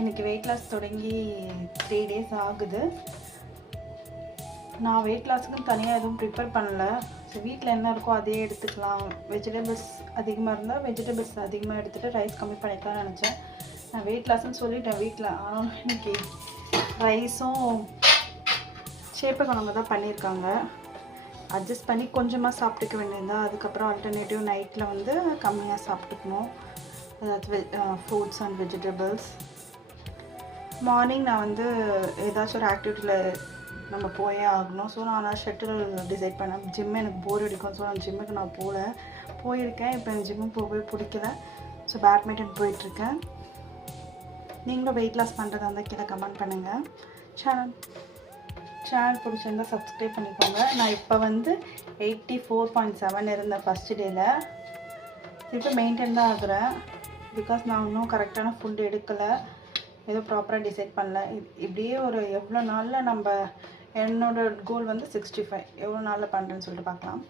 எனக்கு weight loss தொடங்கி 3 days ஆகுது. நான் வெயிட் லாஸுக்குன்னு தனியாக எதுவும் ப்ரிப்பேர் பண்ணல. ஸோ வீட்டில் என்ன இருக்கோ அதே எடுத்துக்கலாம். வெஜிடபிள்ஸ் அதிகமாக இருந்தால் வெஜிடபிள்ஸ் அதிகமாக எடுத்துகிட்டு ரைஸ் கம்மி பண்ணிக்கலாம்னு நினச்சேன். நான் வெயிட் லாஸ்ன்னு சொல்லிட்டேன் வீட்டில். ஆனாலும் இன்றைக்கி ரைஸும் சேப்பக்கிழங்கு தான் பண்ணியிருக்காங்க. அட்ஜஸ்ட் பண்ணி கொஞ்சமாக சாப்பிட்டுக்க வேண்டியதுதான். அதுக்கப்புறம் ஆல்டர்னேட்டிவ் நைட்டில் வந்து கம்மியாக சாப்பிட்டுக்கணும். அதாவது ஃப்ரூட்ஸ் அண்ட் வெஜிடபிள்ஸ். மார்னிங் நான் வந்து ஏதாச்சும் ஒரு ஆக்டிவிட்டியில் நம்ம போயே ஆகணும். ஸோ நான் ஷட்டில் டிசைட் பண்ணேன். ஜிம் எனக்கு போர் அடிக்கும். ஸோ நான் ஜிம்முக்கு நான் போயிருக்கேன். இப்போ எனக்கு ஜிம்முக்கு போகவே பிடிக்கல. ஸோ பேட்மிண்டன் போயிட்டுருக்கேன். நீங்களும் வெயிட் லாஸ் பண்ணுறதா இருந்தால் கீழே கமெண்ட் பண்ணுங்கள். சேனல் பிடிச்சிருந்தால் சப்ஸ்கிரைப் பண்ணிக்கோங்க. நான் இப்போ வந்து 84.7 இருந்தேன் ஃபஸ்ட்டு டேயில். இப்போ மெயின்டைன் தான் ஆகுறேன். பிகாஸ் நான் இன்னும் கரெக்டான ஃபுட் எடுக்கலை. ஏதோ ப்ராப்பராக டிசைட் பண்ணல. இப்படியே ஒரு எவ்வளோ நாளில் என்னோடய கோல் வந்து 65 எவ்வளோ நாளில் பண்ணுறேன்னு சொல்லிட்டு பார்க்கலாம்.